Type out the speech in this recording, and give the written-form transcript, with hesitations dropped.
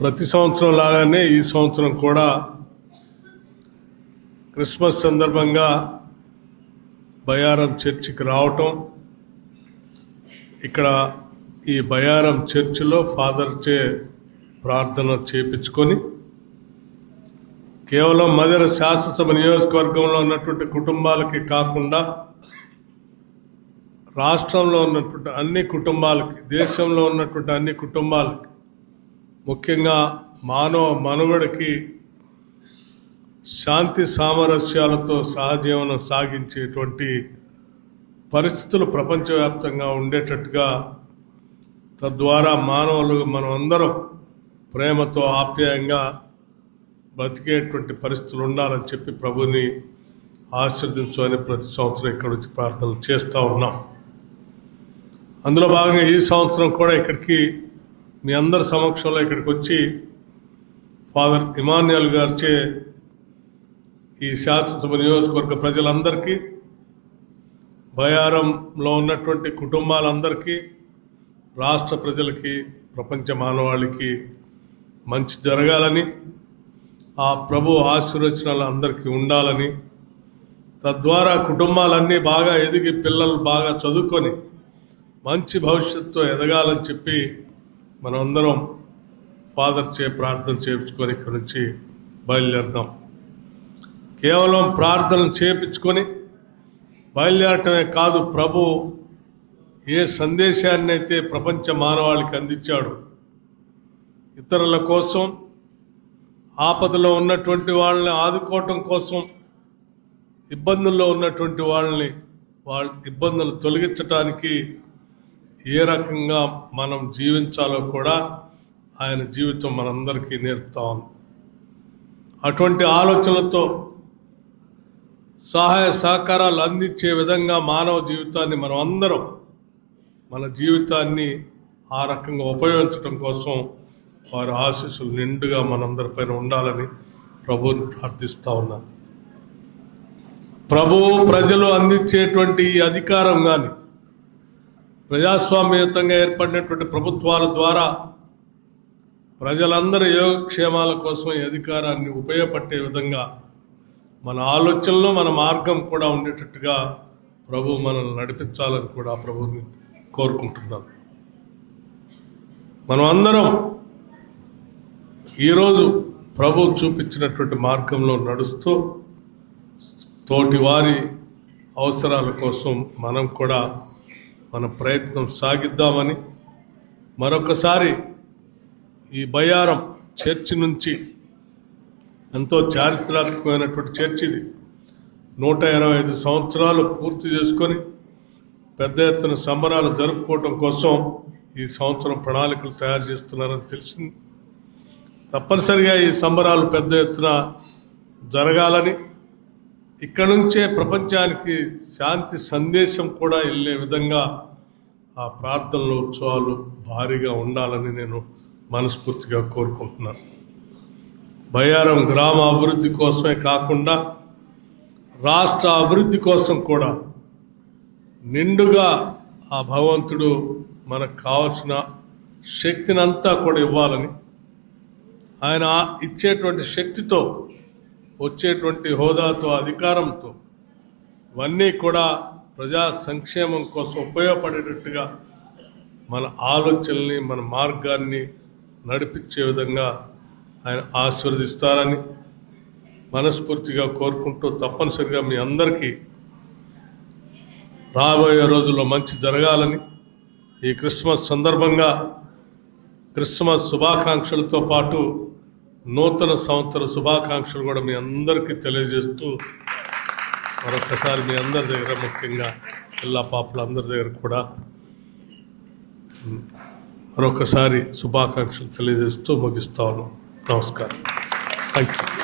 ప్రతి సంవత్సరం లాగానే ఈ సంవత్సరం కూడా క్రిస్మస్ సందర్భంగా బయారం చర్చికి రావటం, ఇక్కడ ఈ బయారం చర్చిలో ఫాదర్చే ప్రార్థన చేపించుకొని కేవలం మదిర శాసనసభ నియోజకవర్గంలో ఉన్నటువంటి కుటుంబాలకి కాకుండా రాష్ట్రంలో ఉన్నటువంటి అన్ని కుటుంబాలకి, దేశంలో ఉన్నటువంటి అన్ని కుటుంబాలకి, ముఖ్యంగా మానవ మనుగడకి శాంతి సామరస్యాలతో సహజీవనం సాగించేటువంటి పరిస్థితులు ప్రపంచవ్యాప్తంగా ఉండేటట్టుగా, తద్వారా మానవులు మనం అందరం ప్రేమతో ఆప్యాయంగా బ్రతికేటువంటి పరిస్థితులు ఉండాలని చెప్పి ప్రభుని ఆశీర్వదించమని ప్రతి సంవత్సరం ఇక్కడ వచ్చి ప్రార్థనలు చేస్తూ ఉన్నాం. అందులో భాగంగా ఈ సంవత్సరం కూడా ఇక్కడికి మీ అందరి సమక్షంలో ఇక్కడికి వచ్చి ఫాదర్ ఇమాన్యుయల్ గారిచే ఈ శాసనసభ నియోజకవర్గ ప్రజలందరికీ, బయారంలో ఉన్నటువంటి కుటుంబాలందరికీ, రాష్ట్ర ప్రజలకి, ప్రపంచ మానవాళికి మంచి జరగాలని, ఆ ప్రభు ఆశీర్వచనాలు అందరికీ ఉండాలని, తద్వారా కుటుంబాలన్నీ బాగా ఎదిగి పిల్లలు బాగా చదువుకొని మంచి భవిష్యత్తుతో ఎదగాలని చెప్పి మనమందరం ఫాదర్ చే ప్రార్థన చేయించుకొని ఇక్కడి నుంచి బయలుదేరుదాం. కేవలం ప్రార్థనలు చేయించుకొని బయలుదేరటమే కాదు, ప్రభు ఏ సందేశాన్ని అయితే ప్రపంచ మానవాళికి అందించాడు, ఇతరుల కోసం, ఆపదలో ఉన్నటువంటి వాళ్ళని ఆదుకోవటం కోసం, ఇబ్బందుల్లో ఉన్నటువంటి వాళ్ళ ఇబ్బందులు తొలగించటానికి ఏ రకంగా మనం జీవించాలో కూడా ఆయన జీవితం మనందరికీ నేర్పుతా ఉంది. అటువంటి ఆలోచనలతో సహాయ సహకారాలు అందించే విధంగా మానవ జీవితాన్ని మనం అందరం, మన జీవితాన్ని ఆ రకంగా ఉపయోగించడం కోసం వారి ఆశీస్సులు నిండుగా మనందరిపైన ఉండాలని ప్రభువుని ప్రార్థిస్తూ ఉన్నాను. ప్రభువు ప్రజలు అందించేటువంటి ఈ అధికారం కానీ, ప్రజాస్వామ్యయుతంగా ఏర్పడినటువంటి ప్రభుత్వాల ద్వారా ప్రజలందరి యోగక్షేమాల కోసం ఈ అధికారాన్ని ఉపయోగపడే విధంగా మన ఆలోచనలో మన మార్గం కూడా ఉండేటట్టుగా ప్రభు మనల్ని నడిపించాలని కూడా ప్రభువుని కోరుకుంటున్నాను. మనం అందరం ఈరోజు ప్రభు చూపించినటువంటి మార్గంలో నడుస్తూ తోటి వారి అవసరాల కోసం మనం కూడా మన ప్రయత్నం సాగిద్దామని, మరొకసారి ఈ బయారం చర్చి నుంచి, ఎంతో చారిత్రాత్మకమైనటువంటి చర్చి ఇది, 125 సంవత్సరాలు పూర్తి చేసుకొని పెద్ద ఎత్తున సంబరాలు జరుపుకోవటం కోసం ఈ సంవత్సరం ప్రణాళికలు తయారు చేస్తున్నారని తెలిసింది. తప్పనిసరిగా ఈ సంబరాలు పెద్ద ఎత్తున జరగాలని, ఇక్కడి నుంచే ప్రపంచానికి శాంతి సందేశం కూడా వెళ్ళే విధంగా ఆ ప్రార్థనలు, ఉత్సవాలు భారీగా ఉండాలని నేను మనస్ఫూర్తిగా కోరుకుంటున్నాను. బయారం గ్రామ అభివృద్ధి కోసమే కాకుండా రాష్ట్ర అభివృద్ధి కోసం కూడా నిండుగా ఆ భగవంతుడు మనకు కావాల్సిన శక్తిని అంతా కూడా ఇవ్వాలని, ఆయన ఇచ్చేటువంటి శక్తితో, వచ్చేటువంటి హోదాతో, అధికారంతో ఇవన్నీ కూడా ప్రజా సంక్షేమం కోసం ఉపయోగపడేటట్టుగా మన ఆలోచనల్ని, మన మార్గాన్ని నడిపించే విధంగా ఆయన ఆశీర్వదిస్తారని మనస్ఫూర్తిగా కోరుకుంటూ, తప్పనిసరిగా మీ అందరికీ రాబోయే రోజుల్లో మంచి జరగాలని, ఈ క్రిస్మస్ సందర్భంగా క్రిస్మస్ శుభాకాంక్షలతో పాటు నూతన సంవత్సర శుభాకాంక్షలు కూడా మీ అందరికీ తెలియజేస్తూ, మరొకసారి మీ అందరి దగ్గర, ముఖ్యంగా జిల్లా పాపల అందరి దగ్గర కూడా మరొకసారి శుభాకాంక్షలు తెలియజేస్తూ ముగిస్తా ఉన్నాం. నమస్కారం. Thank you.